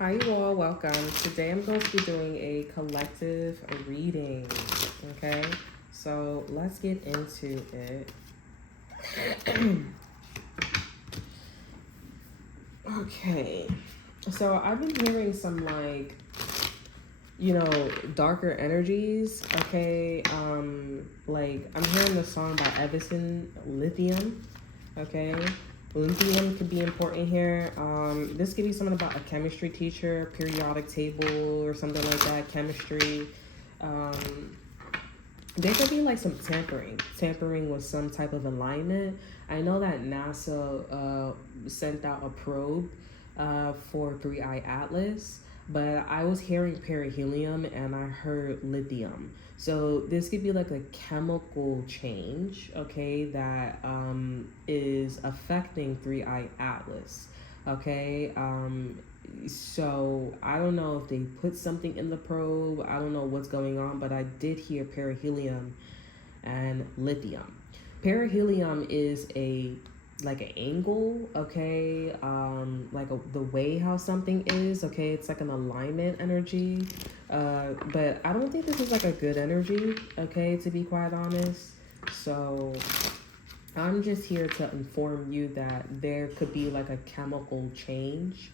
Hi, you all. Welcome. Today I'm going to be doing a collective reading. Okay, so let's get into it. Okay, so I've been hearing some darker energies. Okay, like I'm hearing the song by Edison, Lithium. Okay, lithium could be important here. This could be something about a chemistry teacher, periodic table, or something like that. Chemistry. There could be like some tampering with some type of alignment. I know that NASA sent out a probe for Three Eye Atlas, but I was hearing perihelium and I heard lithium. So this could be like a chemical change, okay, that is affecting Three Eye Atlas, okay. So I don't know if they put something in the probe. I don't know what's going on, but I did hear perihelium and lithium. Perihelium is a like an angle, okay, the way how something is, okay. It's like an alignment energy, but I don't think this is like a good energy, okay, to be quite honest. So I'm just here to inform you that there could be like a chemical change,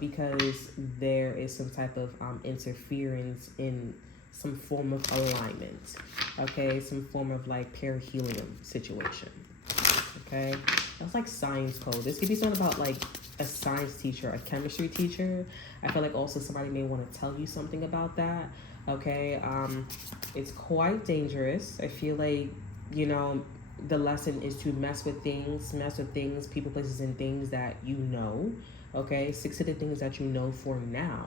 because there is some type of interference in some form of alignment, okay, some form of like perihelium situation, okay. That's like science code. This could be something about like a science teacher, a chemistry teacher. I feel like also somebody may want to tell you something about that, okay. It's quite dangerous. I feel like, you know, the lesson is to mess with things, people, places, and things that you know, okay. Stick to the things that you know for now,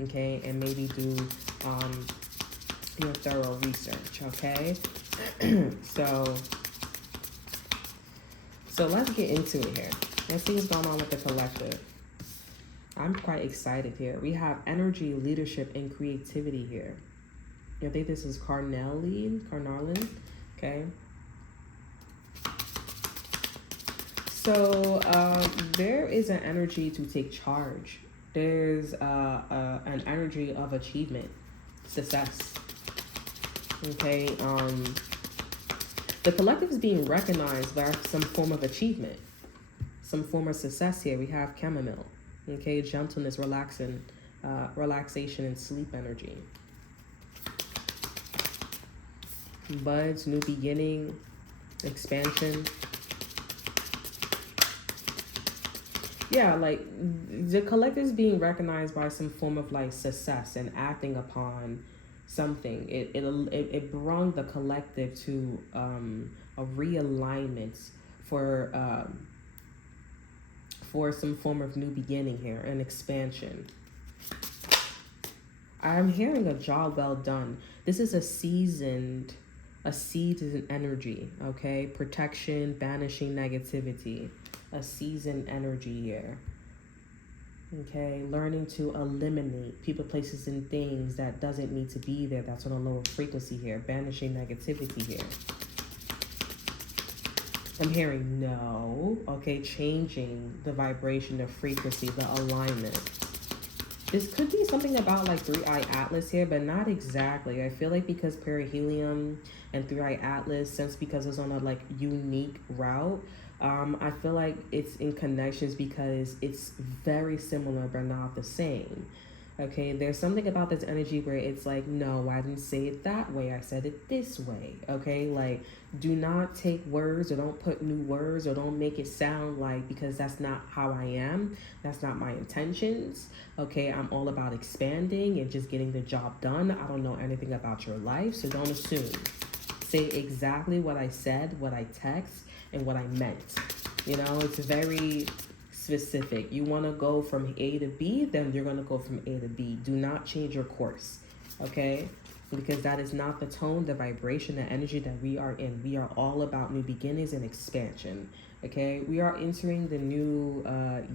okay, and maybe do your thorough research, okay. so so let's get into it here. Let's see what's going on with the collective. I'm quite excited here. We have energy, leadership, and creativity here. I think this is Carnarlin, okay. So there is an energy to take charge. There's an energy of achievement, success. Okay. The collective is being recognized by some form of achievement, some form of success here. We have chamomile. Okay, gentleness, relaxation, and sleep energy. Buds, new beginning, expansion. Yeah, like the collective is being recognized by some form of like success and acting upon something. It brought the collective to a realignment for some form of new beginning here, an expansion. I'm hearing a job well done. This is a seasoned energy, okay? Protection, banishing negativity. A seasoned energy here. Okay, learning to eliminate people, places, and things that doesn't need to be there. That's on a lower frequency here. Banishing negativity here. I'm hearing no. Okay, changing the vibration, the frequency, the alignment. This could be something about like Three Eye Atlas here, but not exactly. I feel like because perihelium and Three Eye Atlas, since because it's on a like unique route, I feel like it's in connections because it's very similar but not the same. Okay, there's something about this energy where it's like, no, I didn't say it that way. I said it this way. Okay, like do not take words or don't put new words or don't make it sound like, because that's not how I am. That's not my intentions. Okay, I'm all about expanding and just getting the job done. I don't know anything about your life, so don't assume. Say exactly what I said, what I text, and what I meant. You know, it's very specific. You want to go from A to B, then you're going to go from A to B. Do not change your course, okay? Because that is not the tone, the vibration, the energy that we are in. We are all about new beginnings and expansion, okay? We are entering the new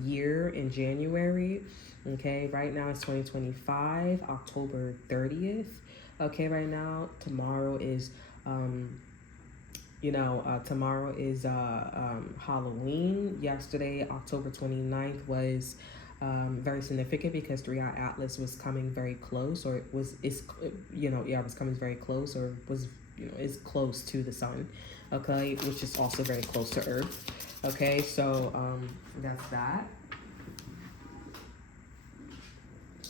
year in January, okay? Right now it's 2025, October 30th, okay? Right now, tomorrow is tomorrow is Halloween. Yesterday, October 29th, was very significant because 3i Atlas was coming very close, or it was is was coming very close, or was is close to the sun, okay, which is also very close to Earth. Okay, so that's that.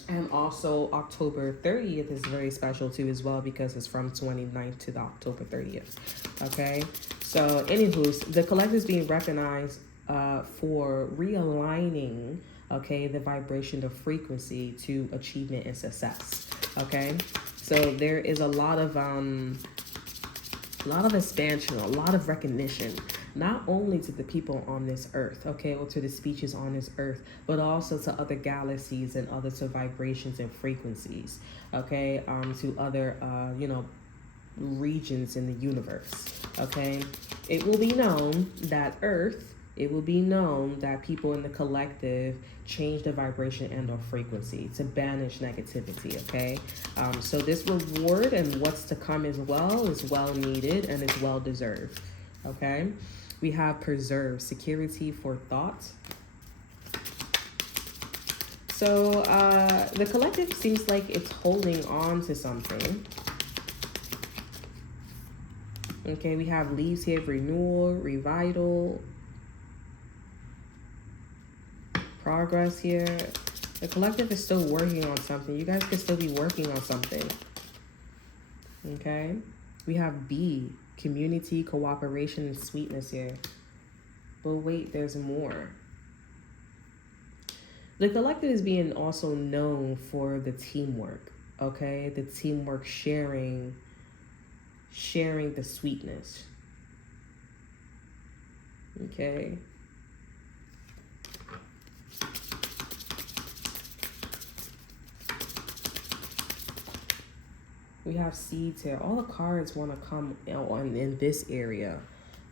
And also October 30th is very special too as well, because it's from 29th to the October 30th. Okay, so anywho, the collective is being recognized for realigning, okay, the vibration, the frequency to achievement and success. Okay, so there is a lot of expansion, a lot of recognition, not only to the people on this earth, okay, or to the species on this earth, but also to other galaxies and other to vibrations and frequencies, okay, to other, regions in the universe, okay. It will be known that it will be known that people in the collective change the vibration and or frequency to banish negativity, okay? So this reward and what's to come as well is well needed and is well deserved, okay? We have preserve security for thought. So the collective seems like it's holding on to something. Okay, we have leaves here, renewal, revital, progress here. The collective is still working on something. You guys could still be working on something. Okay, we have B, community, cooperation, and sweetness here. But wait, there's more. The collective is being also known for the teamwork, okay? The teamwork, sharing the sweetness, okay? We have seeds here. All the cards want to come on in this area.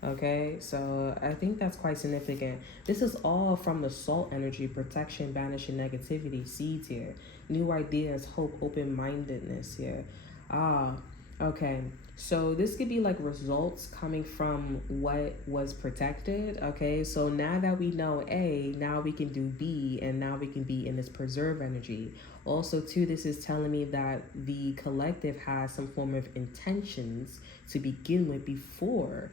Okay, so I think that's quite significant. This is all from the salt energy, protection, banishing negativity, seeds here. New ideas, hope, open-mindedness here. Okay. So this could be like results coming from what was protected. Okay, so now that we know A, now we can do B, and now we can be in this preserve energy. Also, too, this is telling me that the collective has some form of intentions to begin with before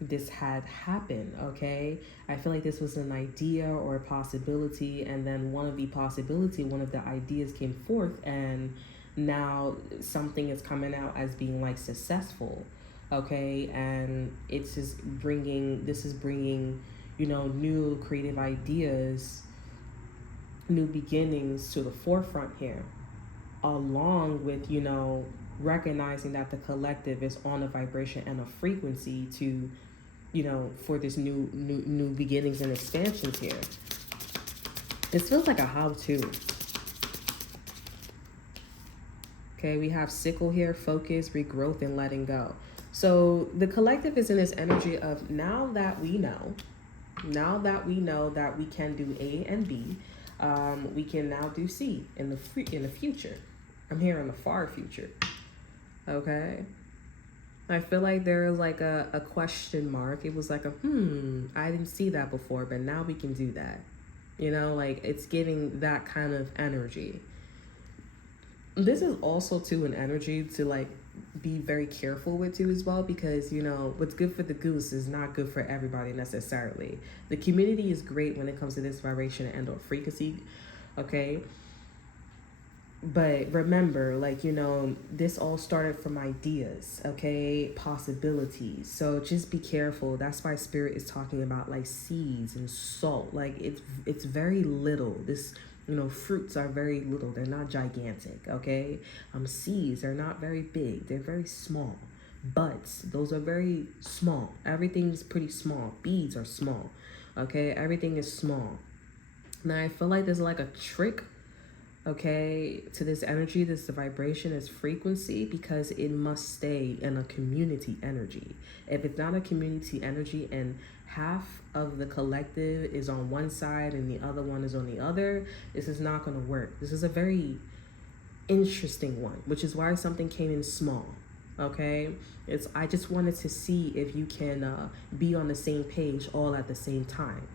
this had happened, okay? I feel like this was an idea or a possibility, and then one of the ideas came forth, and now something is coming out as being like successful, okay? And this is bringing new creative ideas, new beginnings to the forefront here, along with recognizing that the collective is on a vibration and a frequency to for this new beginnings and expansions here. This feels like a how-to. Okay, we have sickle here, focus, regrowth, and letting go. So the collective is in this energy of now that we know that we can do A and B, we can now do C in the future. I'm here in the far future. Okay. I feel like there is like a question mark. It was like I didn't see that before, but now we can do that. Like it's giving that kind of energy. This is also too an energy to like be very careful with too as well, because what's good for the goose is not good for everybody necessarily. The community is great when it comes to this vibration and or frequency, okay? But remember, this all started from ideas, okay? Possibilities. So just be careful. That's why Spirit is talking about like seeds and salt. Like it's very little. This, fruits are very little. They're not gigantic, okay? Seeds are not very big. They're very small. Buds, those are very small. Everything's pretty small. Beads are small, okay? Everything is small. Now, I feel like there's like a trick, okay, to this energy, this vibration, this frequency, because it must stay in a community energy. If it's not a community energy and half of the collective is on one side and the other one is on the other, this is not going to work. This is a very interesting one, which is why something came in small, okay? I just wanted to see if you can be on the same page all at the same time,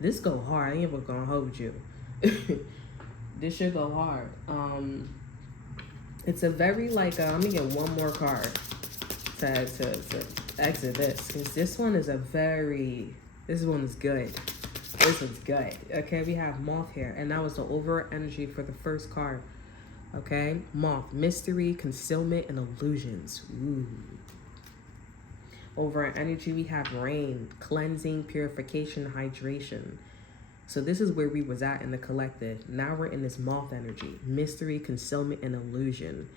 This go hard. I ain't even gonna hold you. This should go hard. It's a very like I'm gonna get one more card to exit this, because this one is this one is good. This one's good. Okay, we have Moth here, and that was the over energy for the first card. Okay, Moth, mystery, concealment, and illusions. Ooh. Over energy, we have rain, cleansing, purification, hydration. So this is where we was at in the collective. Now we're in this Moth energy, mystery, concealment, and illusion.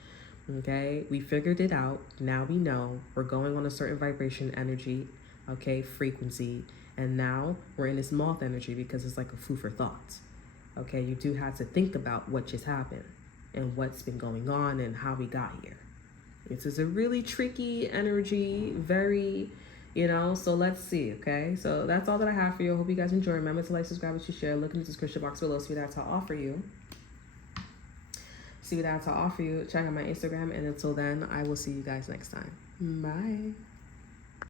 Okay, we figured it out. Now we know we're going on a certain vibration energy, okay, frequency. And now we're in this Moth energy because it's like a food for thought. Okay, you do have to think about what just happened and what's been going on and how we got here. This is a really tricky energy, very, so let's see, okay? So that's all that I have for you. I hope you guys enjoy. Remember to like, subscribe, and share. Look in the description box below, see what I have to offer you. Check out my Instagram, and until then, I will see you guys next time. Bye.